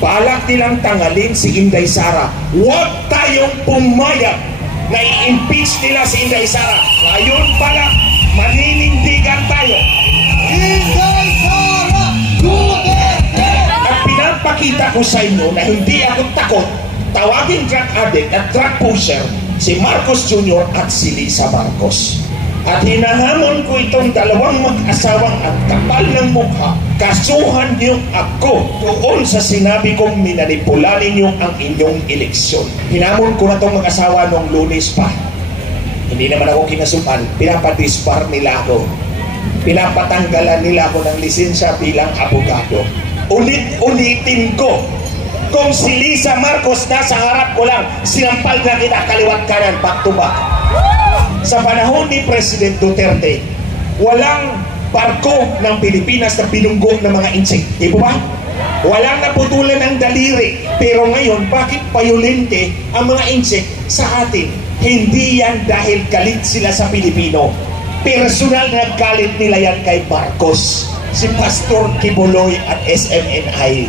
balak nilang tanggalin si Inday Sara. Huwag tayong pumayag na i-impeach nila si Inday Sara. Ngayon pala, maninindigan tayo. Inday Sara Duterte! At pinapakita ko sa inyo na hindi ako takot tawagin drug addict at drug pusher si Marcos Jr. at si Lisa Marcos. At hinahamon ko itong dalawang mag-asawang at kapal ng mukha, kasuhan niyo ako doon sa sinabi kong minanipula ninyo ang inyong eleksyon. Hinamon ko na itong mag-asawa noong Lunes pa. Hindi naman ako kinasupan, pinapadispar nila ako. Pinapatanggalan nila ako ng lisensya bilang abogado. Ulit-ulitin ko, kung si Lisa Marcos nasa harap ko lang, sinampal na kita kaliwat kanan, back to back. Sa panahon ni President Duterte, walang barko ng Pilipinas na pinunggo ng mga insik. Di ba? Walang naputulan ng daliri. Pero ngayon, bakit payulente ang mga insik sa atin? Hindi yan dahil galit sila sa Pilipino. Personal na galit nila yan kay Marcos, si Pastor Kibuloy at SMNI.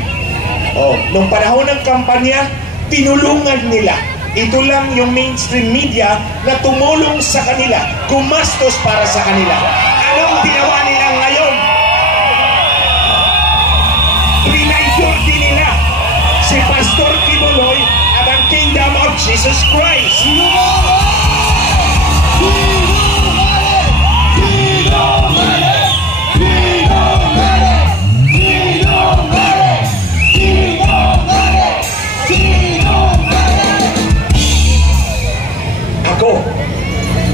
Nung panahon ng kampanya, tinulungan nila. Ito lang yung mainstream media na tumulong sa kanila, gumastos para sa kanila. Anong ginawa nila ngayon? Pinayor din nila si Pastor Kibuloy at ang Kingdom of Jesus Christ. Ako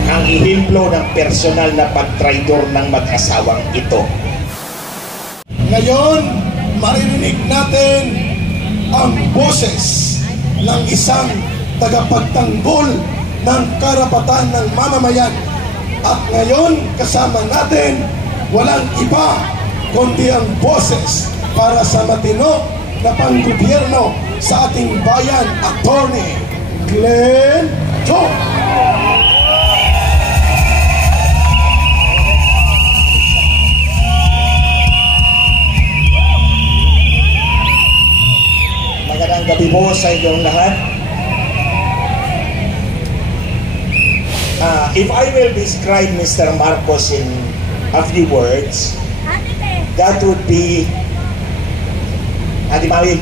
ang ihemplo ng personal na pagtraidor ng mag-asawang ito. Ngayon, maririnig natin ang boses ng isang tagapagtanggol ng karapatan ng mamamayan. At ngayon, kasama natin, walang iba kundi ang boses para sa matino na panggobyerno sa ating bayan, Attorney Glenn Go! Magandang gabi po sa inyong lahat. If I will describe Mr. Marcos in a few words, that would be, Ate Mawi,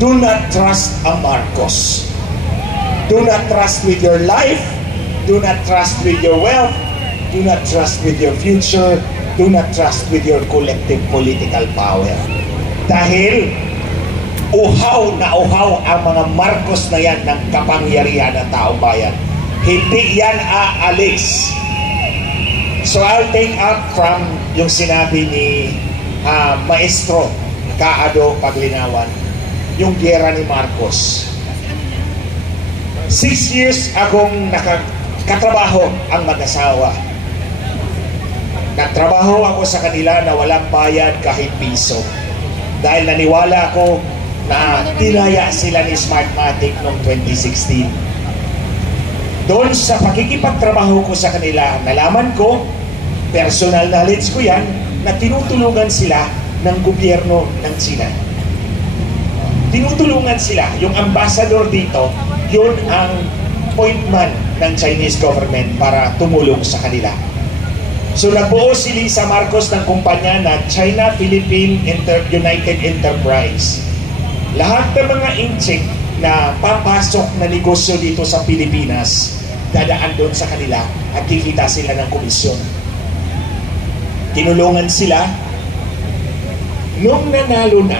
do not trust a Marcos. Do not trust with your life. Do not trust with your wealth. Do not trust with your future. Do not trust with your collective political power. Dahil uhaw na uhaw ang mga Marcos na yan ng kapangyarihan ng taong bayan. Hindi yan aalis. So I'll take up from yung sinabi ni Maestro Kaado Paglinawan, yung giyera ni Marcos. 6 years akong nakakatrabaho ang mag-asawa. Nagtrabaho ako sa kanila na walang bayad kahit piso. Dahil naniwala ako na tinaya sila ni Smartmatic noong 2016. Doon sa pakikipagtrabaho ko sa kanila, nalaman ko, personal knowledge ko yan, na tinutulungan sila ng gobyerno ng China. Tinutulungan sila. Yung ambassador dito, yun ang point man ng Chinese government para tumulong sa kanila. So nagbuo si Lisa Marcos ng kumpanya na China-Philippine United Enterprise. Lahat ng mga inchik na papasok na negosyo dito sa Pilipinas, dadaan doon sa kanila at kikita sila ng komisyon. Tinulungan sila. Nung nanalo na,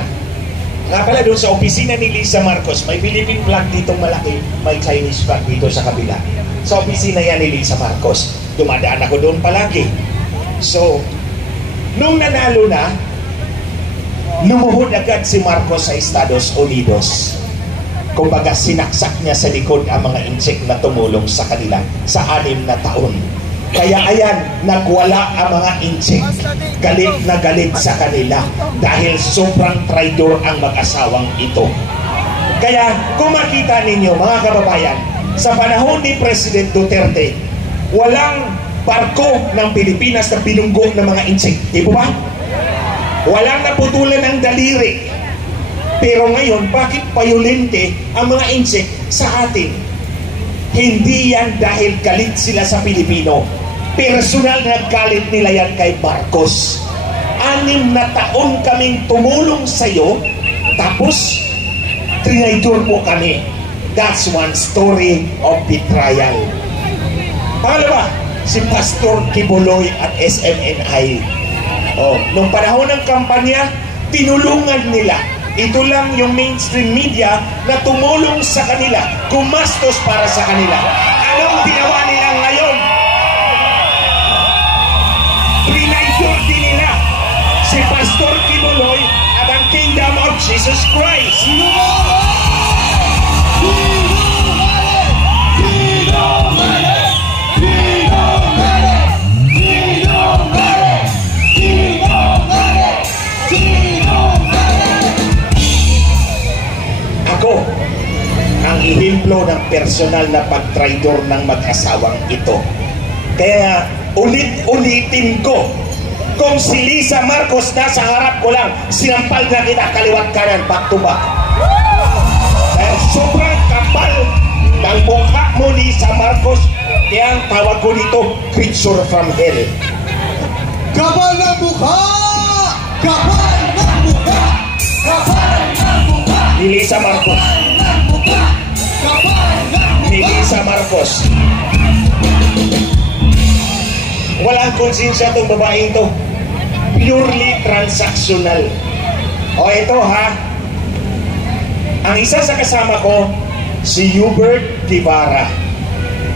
nga pala doon sa opisina ni Lisa Marcos, may Philippine flag ditong malaki, may Chinese flag dito sa kabila. Sa opisina yan ni Lisa Marcos. Dumadaan ako doon palagi. So, nung nanalo na, lumuhod agad si Marcos sa Estados Unidos. Kumbaga, sinaksak niya sa likod ang mga insek na tumulong sa kanila sa 6 na taon. Kaya ayan, nagwala ang mga insek. Galit na galit sa kanila dahil sobrang traidor ang mag-asawang ito. Kaya kung makita ninyo mga kababayan, sa panahon ni President Duterte, walang barko ng Pilipinas na pinunggo ng mga insek. Di ba? Walang naputulan ng daliri. Pero ngayon, bakit violente ang mga insect sa atin? Hindi yan dahil galit sila sa Pilipino. Personal na galit nila yan kay Marcos. 6 na taon kaming tumulong sa'yo, tapos trinaydor mo kami. That's one story of betrayal. Pangalawa, si Pastor Kibuloy at SMNI. Nung panahon ng kampanya, tinulungan nila. Ito lang yung mainstream media na tumulong sa kanila, gumastos para sa kanila. Anong ginawa nila ngayon? Trinaydor din nila si Pastor Kibuloy at ang Kingdom of Jesus Christ. Ako ang ihemplo ng personal na pagtraidor ng mag-asawang ito. Kaya ulit-ulitin ko, kung si Lisa Marcos nasa harap ko lang, sinampal na kita kaliwat kanan, back to back. Dahil sobrang kapal ng mukha mo, Lisa Marcos, kaya ang tawag ko dito, creature from hell. Kapal ng mukha! Kapal ng mukha! Kapal ng mukha! Ni Lisa Marcos. Ni Lisa Marcos. Walang konsensya itong babaeng ito. Purely transactional. Ito ha. Ang isa sa kasama ko, si Hubert Guevara.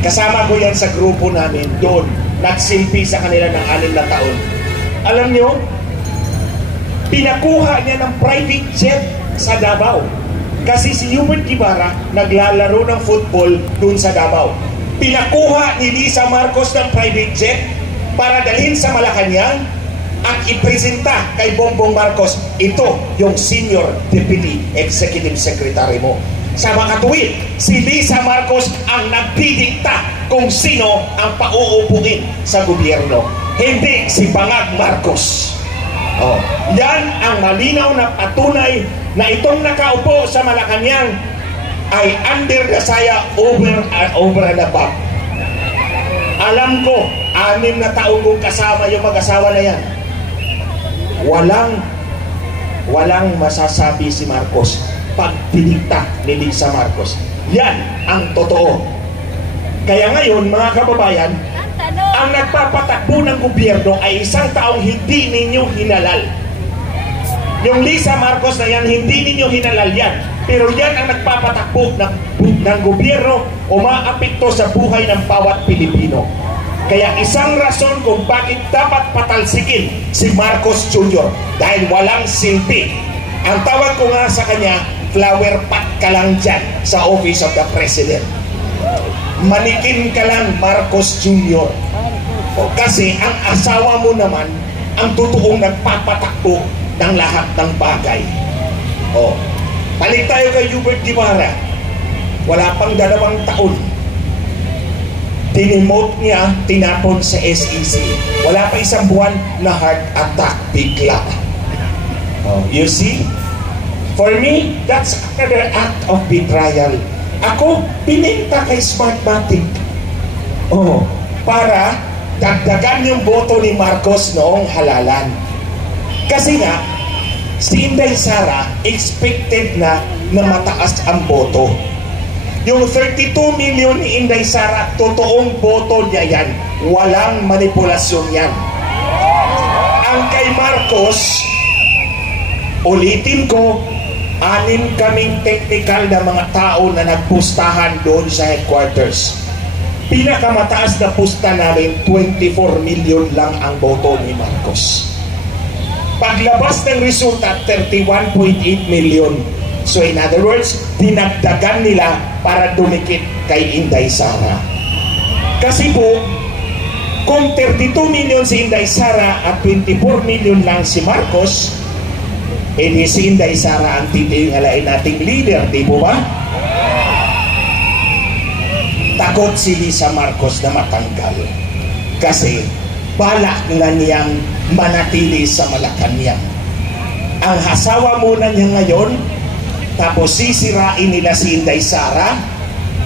Kasama ko yan sa grupo namin doon. Nagsilpi sa kanila ng 6 na taon. Alam nyo, pinakuha niya ng private jet sa Davao. Kasi si Hubert Guevara naglalaro ng football doon sa Davao. Pinakuha ni Lisa Marcos ng private jet para dalhin sa Malacanang at ipresenta kay Bongbong Marcos, ito yung Senior Deputy Executive Secretary mo. Sa makatuwid, si Lisa Marcos ang nagdidikta kung sino ang pauupuin sa gobyerno. Hindi si Bangag Marcos. Yan ang malinaw na patunay na itong nakaupo sa Malacanang ay under the saya over and above. Alam ko, 6 na taong kong kasama yung mag-asawa na yan. Walang masasabi si Marcos pag dinikta ni Lisa Marcos. Yan ang totoo. Kaya ngayon, mga kababayan, ang nagpapatakbo ng gobyerno ay isang taong hindi ninyo hinalal. Yung Lisa Marcos na yan, hindi ninyo hinalal yan. Pero yan ang nagpapatakbo ng gobyerno o maapekto sa buhay ng bawat Pilipino. Kaya isang rason kung bakit dapat patalsikin si Marcos Jr. dahil walang silbi. Ang tawag ko nga sa kanya, flower pot ka lang dyan sa Office of the President. Manikin ka lang, Marcos Jr. Kasi ang asawa mo naman ang totoong nagpapatakbo ng lahat ng bagay. Balik tayo kay Hubert Guevara. Wala pang 2 taon. Tinimote niya, tinapon sa SEC. Wala pa 1 buwan na heart attack bigla. You see? For me, that's another act of betrayal. Ako, pininta kay Smartmatic. Para dagdagan yung boto ni Marcos noong halalan. Kasi nga, si Inday Sara expected na mataas ang boto. Yung 32 million ni Inday Sara, totoong boto niya yan. Walang manipulasyon yan. Ang kay Marcos, ulitin ko, 6 kaming technical na mga tao na nagpustahan doon sa headquarters. Pinakamataas na pusta namin, 24 million lang ang boto ni Marcos. Paglabas ng resulta, 31.8 million. So in other words, dinagdagan nila para dumikit kay Inday Sara. Kasi po, kung 32 million si Inday Sara at 24 million lang si Marcos, di si Inday Sara ang titingalain nating leader, di po ba? Takot si Lisa Marcos na matanggal. Kasi balak na niyang manatili sa Malacanang. Ang hasawa muna niya ngayon Tapos sisirain nila si Inday Sara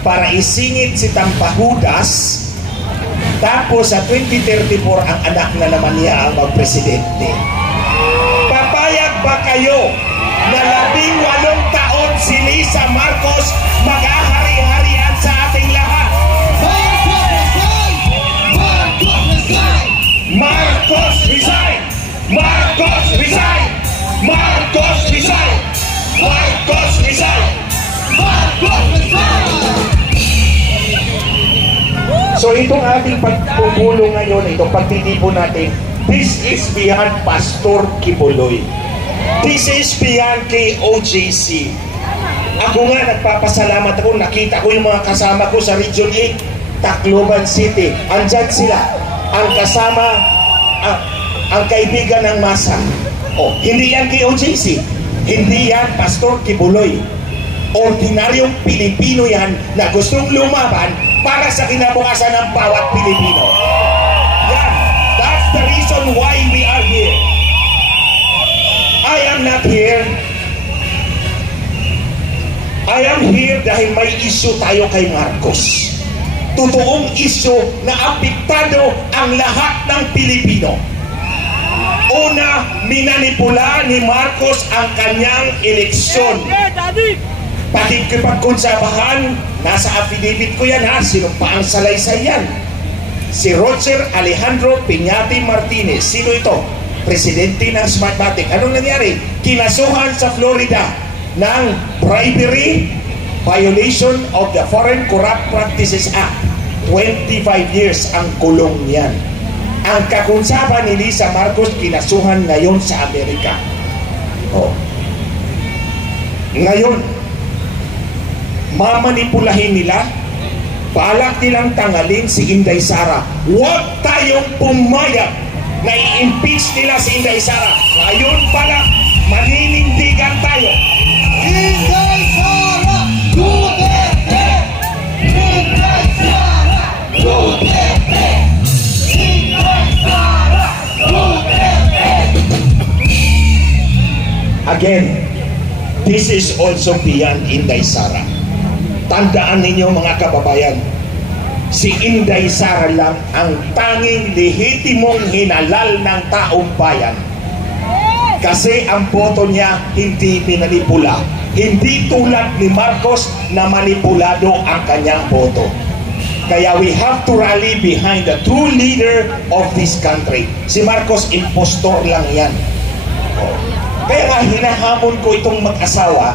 para isingit si Tampahudas. Tapos sa 2034 ang anak na naman niya ang magpresidente. Papayag ba kayo na 18 taon si Lisa Marcos mag-ahari-harian sa ating lahat? Marcos resign! Marcos resign! Marcos resign! Marcos resign! Marcos resign! So itong ating pagpupulong ngayon, itong pagtitipon natin, this is beyond Pastor Kibuloy. This is beyond KOJC. Ako nga, nagpapasalamat ako, nakita ko yung mga kasama ko sa Region 8, Tacloban City. Andyan sila. Ang kasama, ang kaibigan ng masa. Oh, hindi yan KOJC. Hindi yan Pastor Kibuloy. Ordinaryong Pilipino yan na gustong lumaban para sa kinabukasan ng bawat Pilipino. Yan. That's the reason why we are here. I am not here. I am here dahil may issue tayo kay Marcos. Totoong issue na apektado ang lahat ng Pilipino. Una, minanipula ni Marcos ang kanyang eleksyon. Pakikipagkonsabahan, nasa affidavit ko yan ha, sinumpaang salaysay yan. Si Roger Alejandro Piñati Martinez. Sino ito? Presidente ng Smartmatic. Anong nangyari? Kinasuhan sa Florida ng bribery, violation of the Foreign Corrupt Practices Act. 25 years ang kulong niyan. Ang kakunsaba ni Lisa Marcos kinasuhan ngayon sa Amerika. Oh. Ngayon, mamanipulahin nila, balak nilang tanggalin si Inday Sara. Huwag tayong pumayag na i-impeach nila si Inday Sara. Ngayon pala, maninindigan tayo. Inday Sara Duterte! Inday Sara Duterte! Inday Sara Duterte! Again, this is also beyond Inday Sara. Tandaan ninyo mga kababayan, si Inday Sara lang ang tanging lehitimong hinalal ng taong bayan. Kasi ang boto niya hindi pinanipula. Hindi tulad ni Marcos na manipulado ang kanyang boto. Kaya we have to rally behind the true leader of this country. Si Marcos, impostor lang yan. Kaya nga hinahamon ko itong mag-asawa,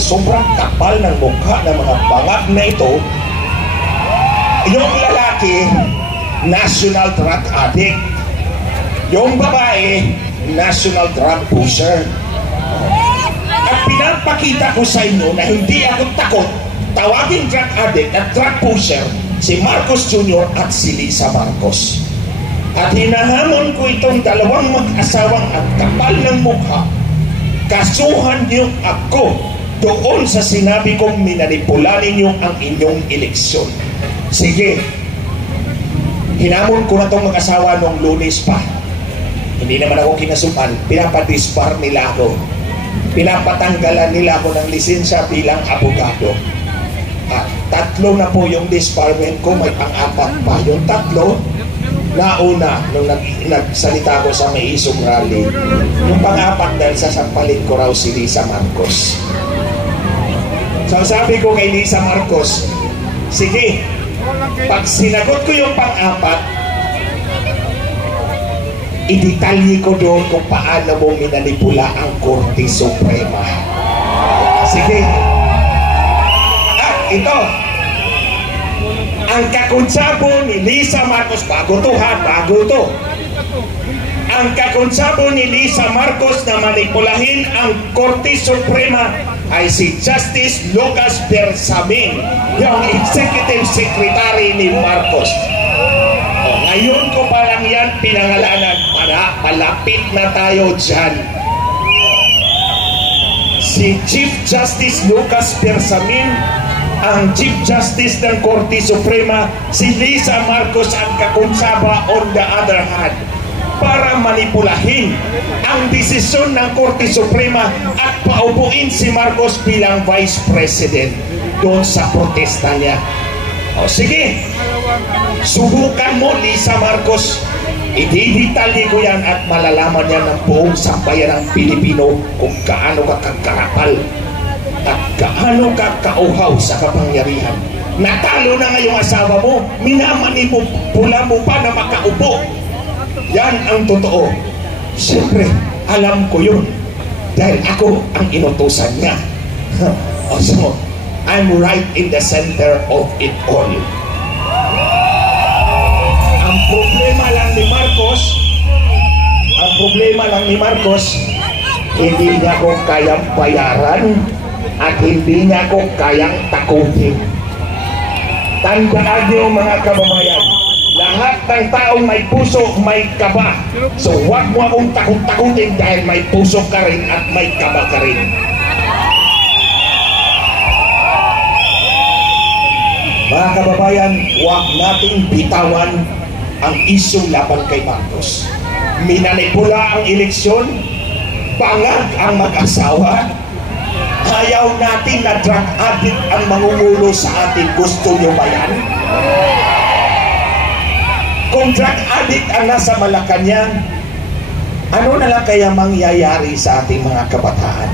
sobrang kapal ng mukha ng mga bangag na ito. Yung lalaki, national drug addict. Yung babae, national drug pusher. At pinapakita ko sa inyo na hindi ako takot tawagin drug addict at drug pusher si Marcos Jr. at si Lisa Marcos. At hinahamon ko itong dalawang mag-asawang at kapal ng mukha. Kasuhan niyo ako doon sa sinabi kong minanipula ninyo ang inyong eleksyon. Sige, hinamon ko na itong mag-asawa noong Lunes pa. Hindi naman ako kinasukan, pinapadispar nila ako. Pinapatanggalan nila ako ng lisensya bilang abogado. At 3 na po yung disbarment ko, may pang-4 pa. Yung 3, nauna, nung nagsalita ko sa may isong rally. Yung pang-4 dahil sasampalin ko raw si Lisa Marcos. So sabi ko kay Lisa Marcos, sige, pag sinagot ko yung pang-4, idetalye ko doon kung paano mo minanipula ang Korte Suprema. Sige. At ito, ang kakonsabo ni Lisa Marcos, bago to ha, bago to. Ang kakonsabo ni Lisa Marcos na manipulahin ang Korte Suprema ay si Justice Lucas Bersamin, yung Executive Secretary ni Marcos. Ngayon ko pa lang yan pinangalanan para palapit na tayo dyan. Si Chief Justice Lucas Bersamin, ang Chief Justice ng Korte Suprema, si Lisa Marcos ang kakonsaba on the other hand. para manipulahin ang desisyon ng Korte Suprema at paupuin si Marcos bilang Vice President doon sa protesta niya. O sige, subukan mo, Lisa Marcos. Ididetalye ko yan at malalaman niya ng buong sambayan ng Pilipino kung gaano ka kakarapal at gaano ka kauhaw sa kapangyarihan. Natalo na ngayong asawa mo, minamanipula mo pa na makaupo. Yan ang totoo. Siyempre, alam ko yun dahil ako ang inutusan niya. So, I'm right in the center of it all. Ang problema lang ni Marcos, hindi niya ko kayang bayaran at hindi niya ko kayang takutin. Tandaan niyo mga kababayan, lahat ng taong may puso, may kaba. So huwag mo akong takot-takutin dahil may puso ka rin at may kaba ka rin. Mga kababayan, huwag nating bitawan ang isyong laban kay Marcos. Minanipula ang eleksyon, bangag ang mag-asawa. Ayaw natin na drug addict ang mangumulo sa atin. Gusto nyo ba yan? Kung drug addict ang nasa Malacanang, ano na lang kaya mangyayari sa ating mga kabataan?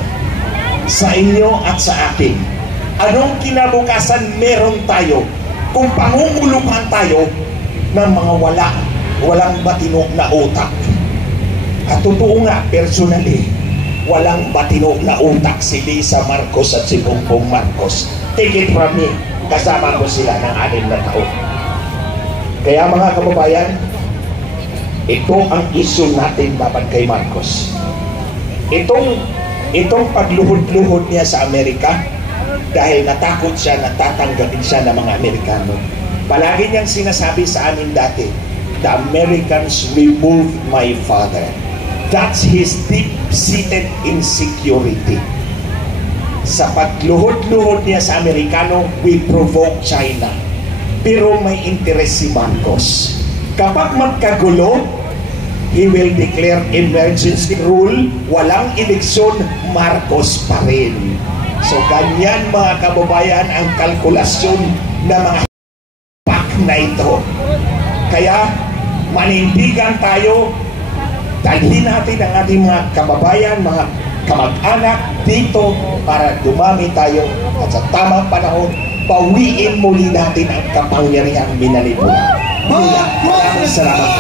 Sa inyo at sa atin. Anong kinabukasan meron tayo kung pangunguluhan tayo ng mga walang matino na utak? At totoo nga, personally, walang matino na utak si Lisa Marcos at si Bongbong Marcos. Take it from me, kasama ko sila ng 6 na taon. Kaya mga kababayan, ito ang issue natin laban kay Marcos. Itong pagluhod-luhod niya sa Amerika, dahil natakot siya, natatanggapin siya ng mga Amerikano. Palagi niyang sinasabi sa amin dati, the Americans removed my father. That's his deep-seated insecurity. Sa pagluhod-luhod niya sa Amerikano, we provoke China. Pero may interes si Marcos. Kapag magkagulo, he will declare emergency rule, walang eleksyon, Marcos pa rin. So ganyan mga kababayan ang kalkulasyon ng mga pak na ito. Kaya manindigan tayo, dalhin natin ang ating mga kababayan, mga kamag-anak dito para dumami tayo at sa tamang panahon, pawiin muli natin ang kapangyarihang minanipula. Maraming salamat.